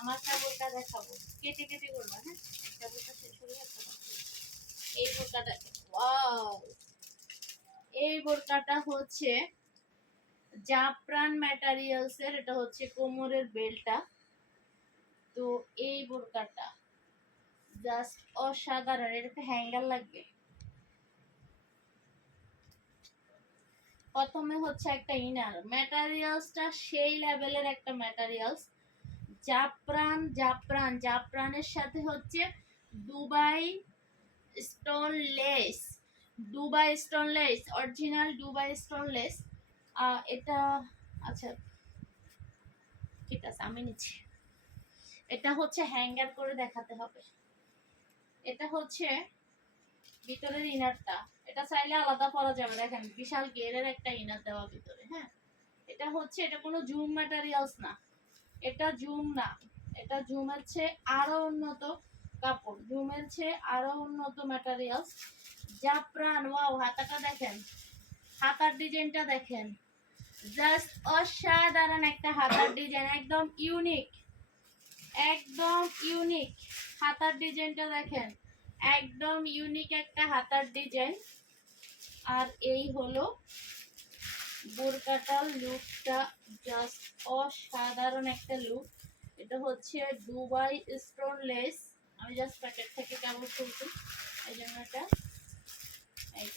বোরকা দেখাবো। কেটে কেটে করবা হ্যাঁ? শেষ একটা এই বোরকাটা এই বোরকাটা হচ্ছে জাফরান ম্যাটেরিয়ালস এর এটা হচ্ছে কোমরের বেলটা তো এই বোরকাটা জাস্ট অসাধারণ একটা হ্যাঙ্গার লাগবে। প্রথমে হচ্ছে একটা ইনার, ম্যাটেরিয়ালসটা সেই লেভেলের একটা ম্যাটেরিয়ালস। জাফরান জাফরান জাফরানের সাথে হচ্ছে Dubai stone lace Dubai stone lace original Dubai stone lace এটা আচ্ছা ঠিক আছে, আমি নিচ্ছি। এটা হচ্ছে হ্যাঙ্গার করে দেখাতে হবে। এটা হচ্ছে ভিতরের ইনারটা। এটা চাইলে আলাদা করা যাবে, দেখেন, বিশাল গেরের একটা ইনার দেওয়া ভিতরে হ্যাঁ? এটা হচ্ছে, এটা কোনো জুম ম্যাটেরিয়ালস না। এটা জুম না। এটা জুমের চেয়ে আরও উন্নত কাপড়। জুমের চেয়ে আরও উন্নত ম্যাটেরিয়ালস জাফরান ওয়াও হাতাটা দেখেন। হাতার ডিজাইনটা দেখেন। জাস্ট অসাধারণ একটা হাতার ডিজাইন, একদম ইউনিক একদম ইউনিক হাতার ডিজাইনটা দেখেন। একদম ইউনিক একটা হাতার ডিজাইন। আর এই হলো বোরকাটার লুকটা জাস্ট অসাধারণ একটা লুক এটা হচ্ছে দুবাই স্টোন লেস আমি জাস্ট প্যাকেট থেকে কেমন খুলছি এই জন্য এটা, এই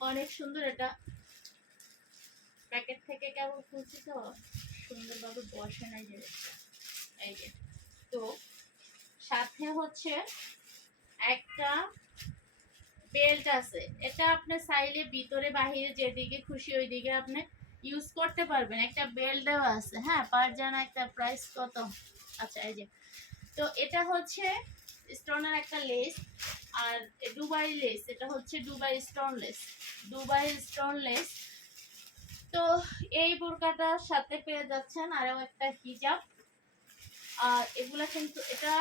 অনেক সুন্দর এটা। প্যাকেট থেকে কেমন খুলছি তো, সুন্দরভাবে বসে নাই জিনিসটা এই যে। তো, সাথে হচ্ছে একটা বেল্ট আছে। এটা আপনি চাইলে ভিতরে বাহিরে যেদিকে খুশি ওইদিকে আপনি ইউজ করতে পারবেন। একটা বেল্ট দেওয়া আছে হ্যাঁ? পার জানা একটা প্রাইস কত? আচ্ছা এই যে। তো এটা হচ্ছে স্টোনের একটা লেস আর দুবাই লেস এটা হচ্ছে Dubai stone lace Dubai stone lace তো এই বোরকাটার সাথে পেয়ে যাচ্ছেন আরও একটা হিজাব আর এগুলা কিন্তু এটা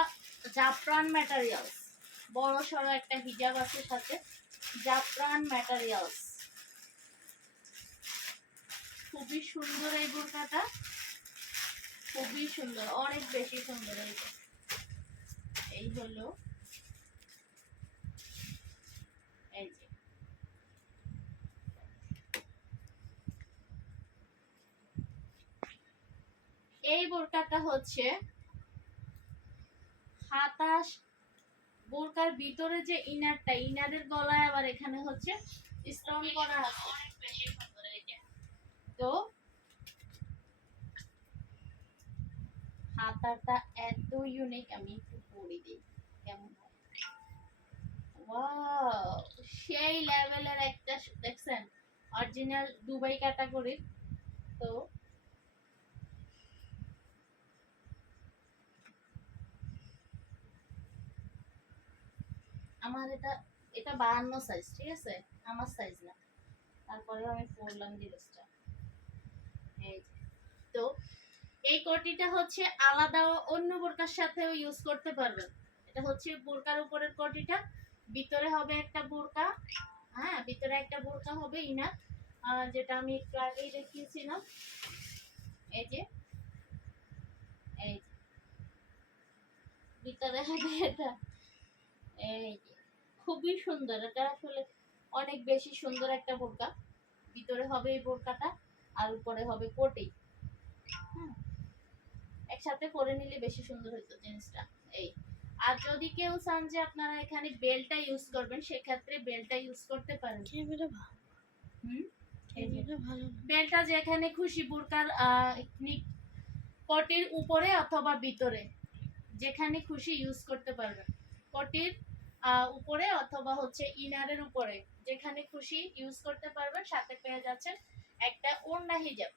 জাফরান ম্যাটেরিয়ালস বড় সড়ো একটা হিজাব আছে সাথে, জাফরান ম্যাটেরিয়ালস খুবই সুন্দর এই বোরকাটা খুবই সুন্দর, অনেক বেশি সুন্দর এই। এই হলো। এই যে। এই বোরকাটা হচ্ছে হাতাশ বোরকার ভিতরে যে ইনারটা, ইনারের গলায় আবার এখানে হচ্ছে স্টোন করা আছে। তো হাতাটা এত ইউনিক আমি একটু পরে দিই কেমন সেই লেভেলের একটা, দেখছেন অরিজিনাল দুবাই ক্যাটাগরির তো আমার এটা এটা বাহান্ন সাইজ ঠিক আছে? আমার সাইজ না। তারপরেও আমি পরলাম জিনিসটা। তো এই কোটিটা হচ্ছে আলাদা অন্য বোরকার সাথেও ইউজ করতে পারবেন। এটা হচ্ছে বোরকার উপরের কোটিটা। ভিতরে হবে একটা বোরকা। হ্যাঁ ভিতরে একটা বোরকা হবে ইনার যেটা আমি একটু আগেই দেখিয়েছিলাম। এই যে। এই যে। ভিতরে হবে এটা। এই যে। খুবই সুন্দর। এটা আসলে অনেক বেশি সুন্দর একটা বোরকা। ভিতরে হবে এই বোরকাটা আর উপরে হবে কোটি। একসাথে পরে নিলে বেশি সুন্দর হতো জিনিসটা। এই। আর যদি কেউ চান যে আপনারা এখানে বেলটা ইউজ করবেন সেক্ষেত্রে বেলটা ইউজ করতে পারেন। বেলটা যেখানে খুশি বোরকার কোটির উপরে অথবা ভিতরে। যেখানে খুশি ইউজ করতে পারবেন। কোটির উপরে অথবা হচ্ছে ইনারের উপরে। যেখানে খুশি ইউজ করতে পারবেন সাথে পেয়ে যাচ্ছেন একটা ওড়না হিজাব।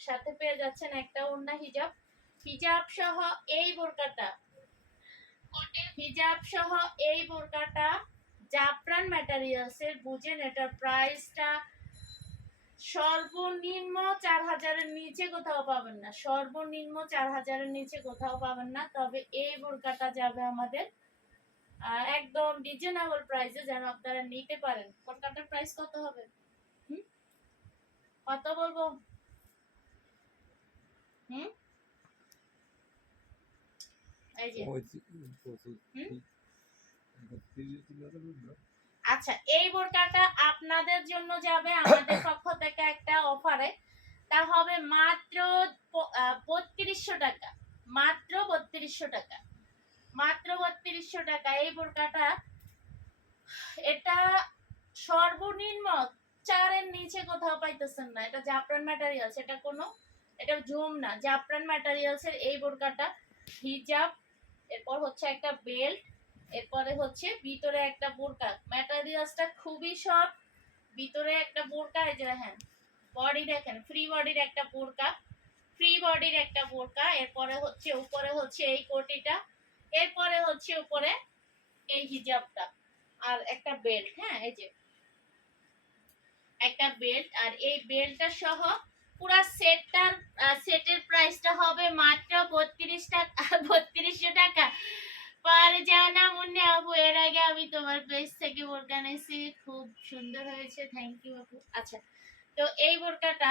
সাথে পেয়ে যাচ্ছেন একটা ওড়না হিজাব। হিজাব সহ এই বোরকাটা। হিজাব সহ এই বোরকাটা জাফরান ম্যাটেরিয়ালসের বুঝেন এটার প্রাইসটা সর্বনিম্ন চার হাজারের নিচে কোথাও পাবেন না। সর্বনিম্ন চার হাজারের নিচে কোথাও পাবেন না। তবে এই বোরকাটা যাবে আমাদের একদম রিজনেবল প্রাইসে যেন আপনারা নিতে পারেন। বোরকাটার প্রাইস কত হবে? হুম? কত বলব? হুম? এই যে? আচ্ছা এই বোরকাটা আপনাদের জন্য যাবে আমাদের পক্ষ থেকে একটা অফারে। তা হবে মাত্র বত্রিশশো টাকা। মাত্র বত্রিশশো টাকা। মাত্র বত্রিশশো টাকা। এই বোরকাটা, এটা সর্বনিম্ন চারের নিচে কোথাও পাইতেছেন না। এটা জাফরান ম্যাটেরিয়ালস এটা কোনো এটা জুম না। জাফরান ম্যাটেরিয়ালস এর এই বোরকাটা হিজাব, এরপর হচ্ছে একটা বেল্ট, এরপরে হচ্ছে ভিতরে একটা বোরকা। ম্যাটেরিয়ালসটা খুবই সফট ভিতরে একটা বোরকা, এই যে দেখেন বডি দেখেন ফ্রি বডির একটা বোরকা। ফ্রি বডির একটা বোরকা, এরপরে হচ্ছে উপরে হচ্ছে এই কোটিটা। এরপরে হচ্ছে উপরে এই হিজাবটা আর একটা বেল্ট হ্যাঁ এই যে। একটা বেল্ট আর এই বেল্টটা সহ পুরা সেটটার সেটের প্রাইসটা হবে মাত্র বত্রিশ টাকা, বত্রিশশো টাকা। পারে জানা মুন্নে আপু এর আগে আমি তোমার পেজ থেকে বোরকা নিয়েছি খুব সুন্দর হয়েছে থ্যাংক ইউ আপু আচ্ছা তো এই বোরকাটা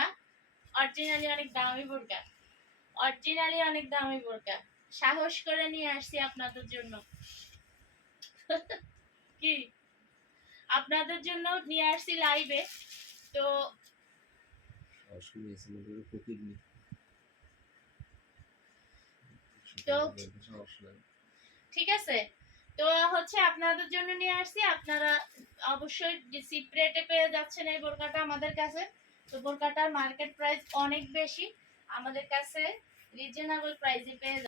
অরিজিনালি অনেক দামি বোরকা। অরিজিনালি অনেক দামি বোরকা। সাহস করে নিয়ে আসছি আপনাদের জন্য। কি? আপনাদের জন্য নিয়ে আসছি লাইভে তো। তো- ঠিক আছে। তো হচ্ছে আপনাদের জন্য নিয়ে আসছি। আপনারা অবশ্যই চিপ রেটে পেয়ে যাচ্ছেন এই বোরকাটা আমাদের কাছে। তো বোরকাটার মার্কেট প্রাইস অনেক বেশি। আমাদের কাছে রিজনেবল প্রাইসে পেয়ে